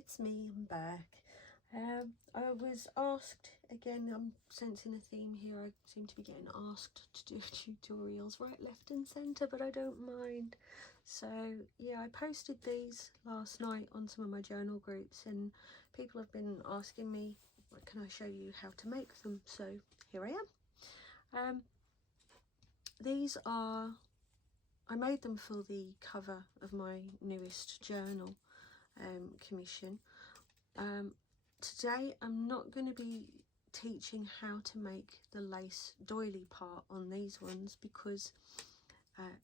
it's me, I'm back. I was asked, again, I'm sensing a theme here, I seem to be getting asked to do tutorials right, left and centre, but I don't mind. So yeah, I posted these last night on some of my journal groups and people have been asking me, can I show you how to make them? So here I am. These are, I made them for the cover of my newest journal commission. Today I'm not going to be teaching how to make the lace doily part on these ones because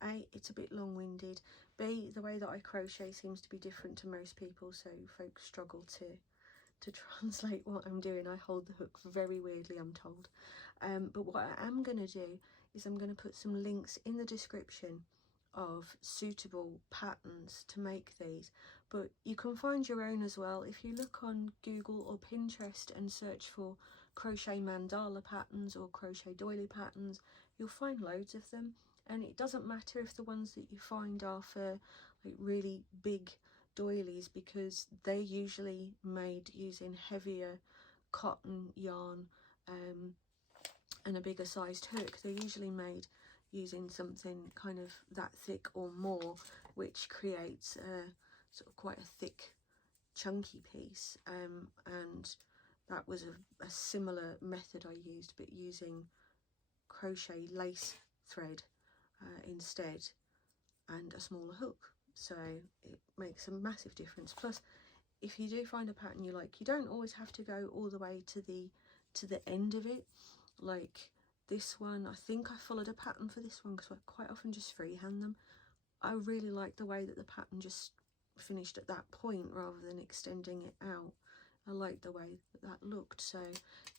A, it's a bit long-winded, B, the way that I crochet seems to be different to most people, so folks struggle to translate what I'm doing. I hold the hook very weirdly, I'm told. But what I am going to do is I'm going to put some links in the description of suitable patterns to make these, but you can find your own as well. If you look on Google or Pinterest and search for crochet mandala patterns or crochet doily patterns, you'll find loads of them, and it doesn't matter if the ones that you find are for like really big doilies, because they're usually made using heavier cotton yarn and a bigger sized hook. They're usually made using something kind of that thick or more, which creates a sort of quite a thick chunky piece, and that was a similar method I used, but using crochet lace thread instead and a smaller hook. So it makes a massive difference. Plus, if you do find a pattern you like, you don't always have to go all the way to the end of it. Like this one, I think I followed a pattern for this one because I quite often just freehand them. I really like the way that the pattern just finished at that point rather than extending it out. I like the way that that looked, so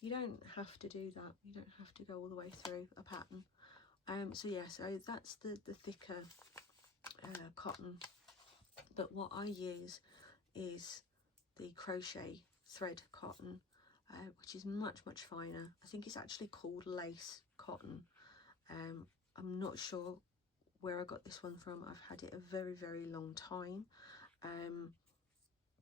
you don't have to do that. You don't have to go all the way through a pattern. So yeah, so that's the thicker cotton, but what I use is the crochet thread cotton, which is much finer. I think it's actually called lace cotton. I'm not sure where I got this one from. I've had it a very long time,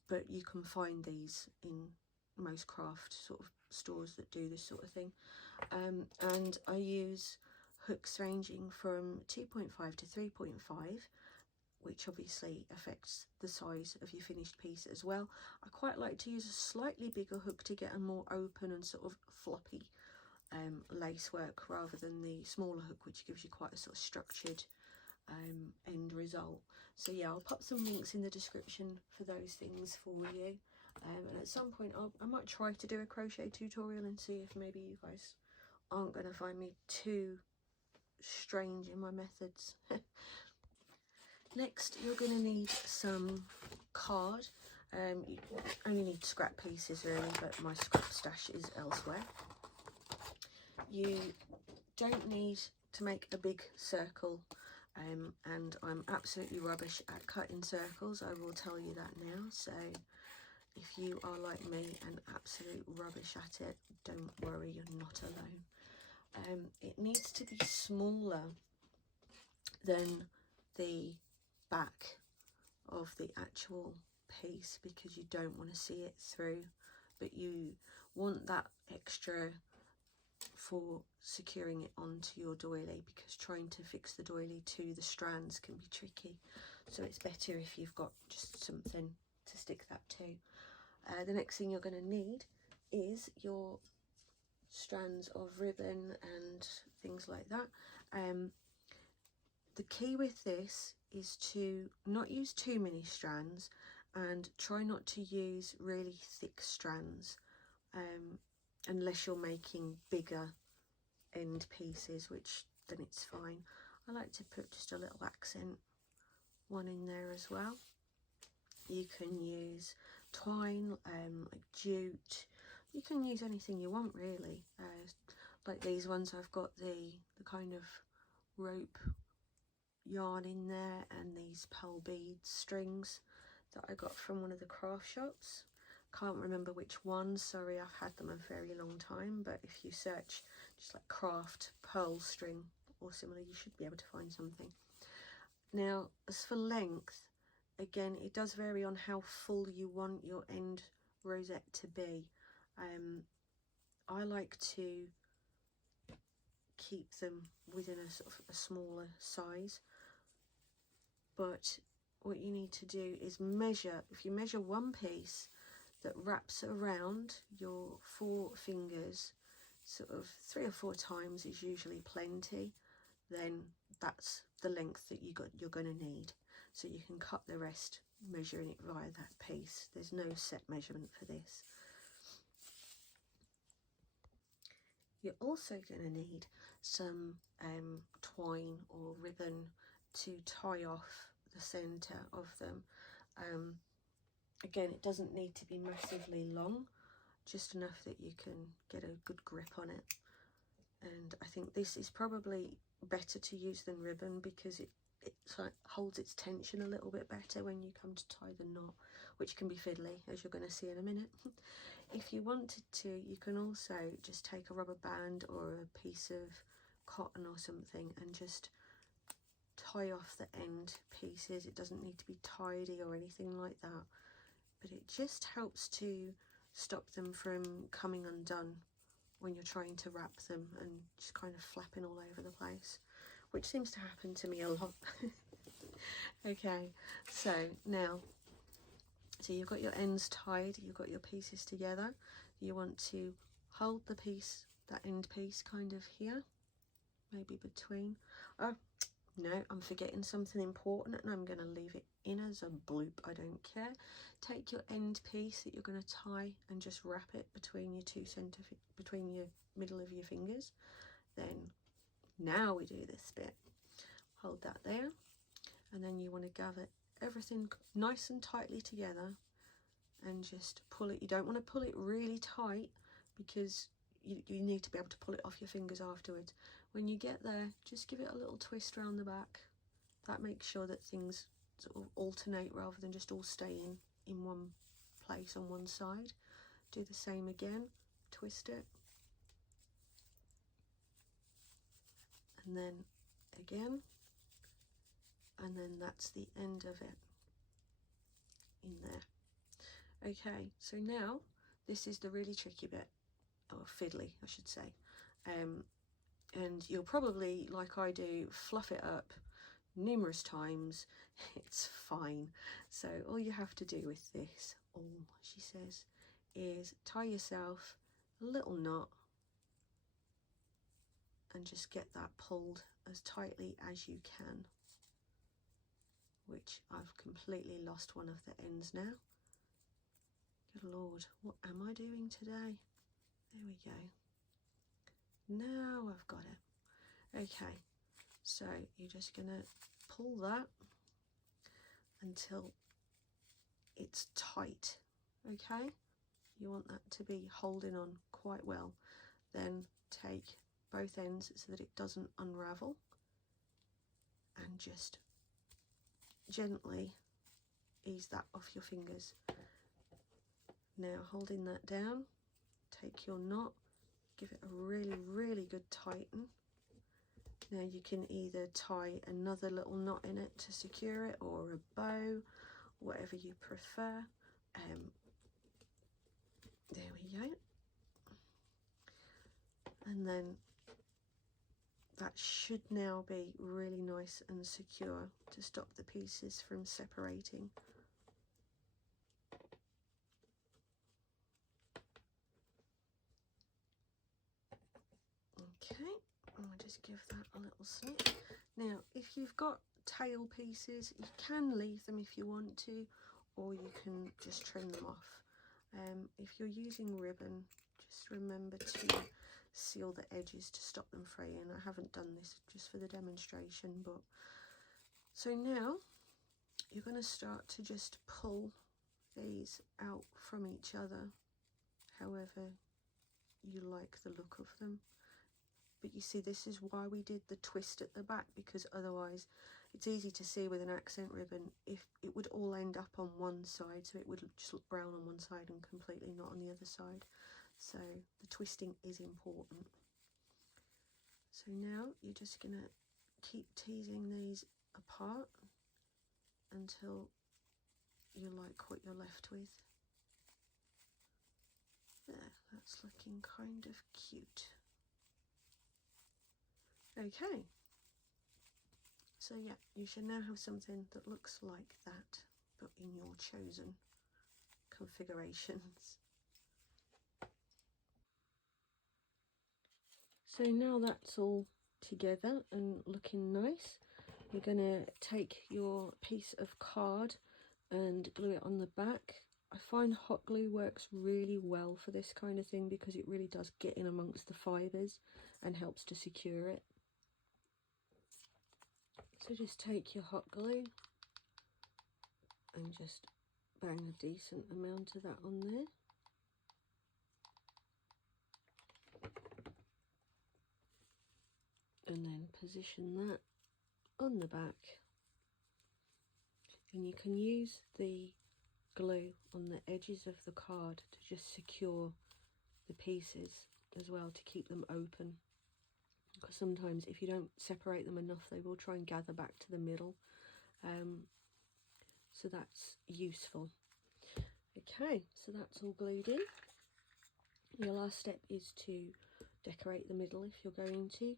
but you can find these in most craft sort of stores that do this sort of thing. And I use hooks ranging from 2.5 to 3.5, which obviously affects the size of your finished piece as well. I quite like to use a slightly bigger hook to get a more open and sort of floppy lace work, rather than the smaller hook, which gives you quite a sort of structured end result. So yeah, I'll pop some links in the description for those things for you, and at some point I might try to do a crochet tutorial and see if maybe you guys aren't going to find me too strange in my methods. Next, you're going to need some card. You only need scrap pieces really, but my scrap stash is elsewhere. You don't need to make a big circle, and I'm absolutely rubbish at cutting circles, I will tell you that now. So if you are like me and absolute rubbish at it, don't worry, you're not alone. It needs to be smaller than the back of the actual piece, because you don't want to see it through, but you want that extra for securing it onto your doily, because trying to fix the doily to the strands can be tricky. So it's better if you've got just something to stick that to. The next thing you're going to need is your strands of ribbon and things like that. The key with this is to not use too many strands and try not to use really thick strands unless you're making bigger end pieces, which then it's fine. I like to put just a little accent one in there as well. You can use twine, like jute. You can use anything you want really. Like these ones, I've got the kind of rope yarn in there, and these pearl bead strings that I got from one of the craft shops. Can't remember which one, sorry, I've had them a very long time, but if you search just like craft pearl string or similar, you should be able to find something. Now, as for length, again, it does vary on how full you want your end rosette to be. I like to keep them within a sort of a smaller size, but what you need to do is measure. If you measure one piece that wraps around your 4 fingers, sort of 3 or 4 times is usually plenty, then that's the length that you're going to need. So you can cut the rest measuring it via that piece. There's no set measurement for this. You're also going to need some twine or ribbon to tie off the centre of them. Again, it doesn't need to be massively long, just enough that you can get a good grip on it. And I think this is probably better to use than ribbon, because it like holds its tension a little bit better when you come to tie the knot, which can be fiddly, as you're going to see in a minute. If you wanted to, you can also just take a rubber band or a piece of cotton or something and just tie off the end pieces. It doesn't need to be tidy or anything like that, but it just helps to stop them from coming undone when you're trying to wrap them and just kind of flapping all over the place, which seems to happen to me a lot. Okay, so now, so you've got your ends tied, you've got your pieces together. You want to hold the piece, that end piece, kind of here, maybe between. Oh no, I'm forgetting something important, and I'm going to leave it in as a bloop. I don't care. Take your end piece that you're going to tie and just wrap it between your between your middle of your fingers. Then now we do this bit. Hold that there, and then you want to gather everything nice and tightly together and just pull it. You don't want to pull it really tight, because you need to be able to pull it off your fingers afterwards. When you get there, just give it a little twist around the back. That makes sure that things sort of alternate rather than just all staying in one place on one side. Do the same again, twist it, and then again, and then that's the end of it in there. Okay, so now this is the really tricky bit, or fiddly I should say, and you'll probably, like I do, fluff it up numerous times. It's fine. So all you have to do with this, she says, is tie yourself a little knot and just get that pulled as tightly as you can, which I've completely lost one of the ends now. Good Lord, what am I doing today? There we go. Now I've got it. Okay, so you're just going to pull that until it's tight. Okay, you want that to be holding on quite well. Then take both ends so that it doesn't unravel, and just gently ease that off your fingers. Now, holding that down, take your knot, give it a really good tighten. Now you can either tie another little knot in it to secure it, or a bow, whatever you prefer. There we go. And then that should now be really nice and secure to stop the pieces from separating. Okay, I'll just give that a little snip. Now, if you've got tail pieces, you can leave them if you want to, or you can just trim them off. If you're using ribbon, just remember to seal the edges to stop them fraying. I haven't done this just for the demonstration, but so now you're going to start to just pull these out from each other however you like the look of them. But you see, this is why we did the twist at the back, because otherwise it's easy to see with an accent ribbon if it would all end up on one side, so it would just look brown on one side and completely not on the other side. So the twisting is important. So now you're just going to keep teasing these apart until you like what you're left with. There, that's looking kind of cute. Okay, so yeah, you should now have something that looks like that, but in your chosen configurations. So now that's all together and looking nice, you're going to take your piece of card and glue it on the back. I find hot glue works really well for this kind of thing because it really does get in amongst the fibres and helps to secure it. So just take your hot glue and just bang a decent amount of that on there. And then position that on the back. And you can use the glue on the edges of the card to just secure the pieces as well, to keep them open, because sometimes if you don't separate them enough they will try and gather back to the middle, so that's useful. Okay, so that's all glued in. Your last step is to decorate the middle if you're going to.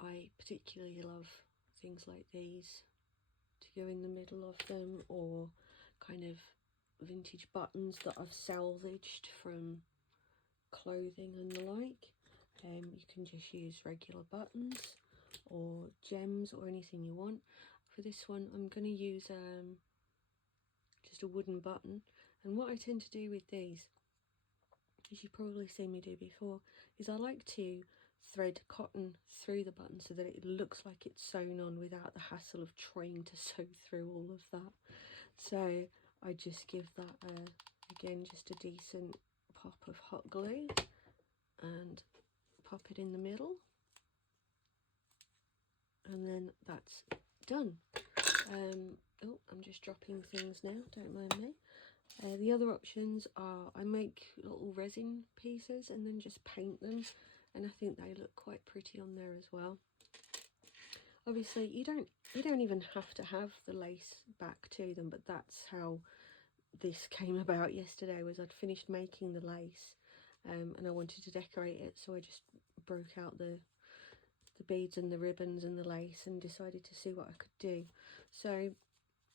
I particularly love things like these to go in the middle of them, or kind of vintage buttons that I've salvaged from clothing and the like. You can just use regular buttons or gems or anything you want. For this one I'm going to use just a wooden button, and what I tend to do with these, as you've probably seen me do before, is I like to thread cotton through the button so that it looks like it's sewn on without the hassle of trying to sew through all of that. So I just give that again just a decent pop of hot glue and pop it in the middle, and then that's done. Oh, I'm just dropping things now, don't mind me. The other options are I make little resin pieces and then just paint them, and I think they look quite pretty on there as well. Obviously you don't even have to have the lace back to them, but that's how this came about yesterday. Was I'd finished making the lace and I wanted to decorate it, so I just broke out the beads and the ribbons and the lace and decided to see what I could do. So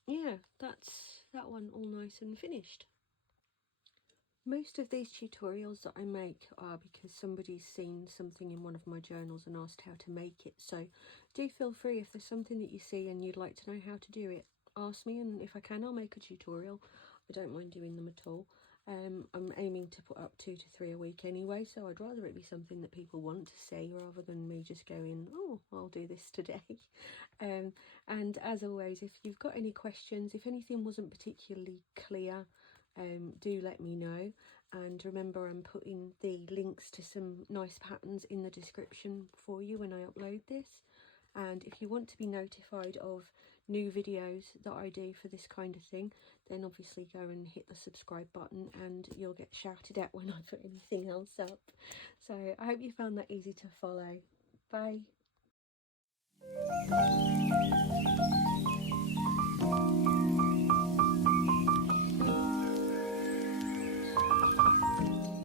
yeah, that's that one all nice and finished. Most of these tutorials that I make are because somebody's seen something in one of my journals and asked how to make it. So do feel free, if there's something that you see and you'd like to know how to do it, ask me, and if I can I'll make a tutorial. I don't mind doing them at all. I'm aiming to put up 2 to 3 a week anyway, so I'd rather it be something that people want to see rather than me just going, oh, I'll do this today. And as always, if you've got any questions, if anything wasn't particularly clear, do let me know. And remember, I'm putting the links to some nice patterns in the description for you when I upload this. And if you want to be notified of new videos that I do for this kind of thing, then obviously go and hit the subscribe button and you'll get shouted at when I put anything else up. So I hope you found that easy to follow. Bye.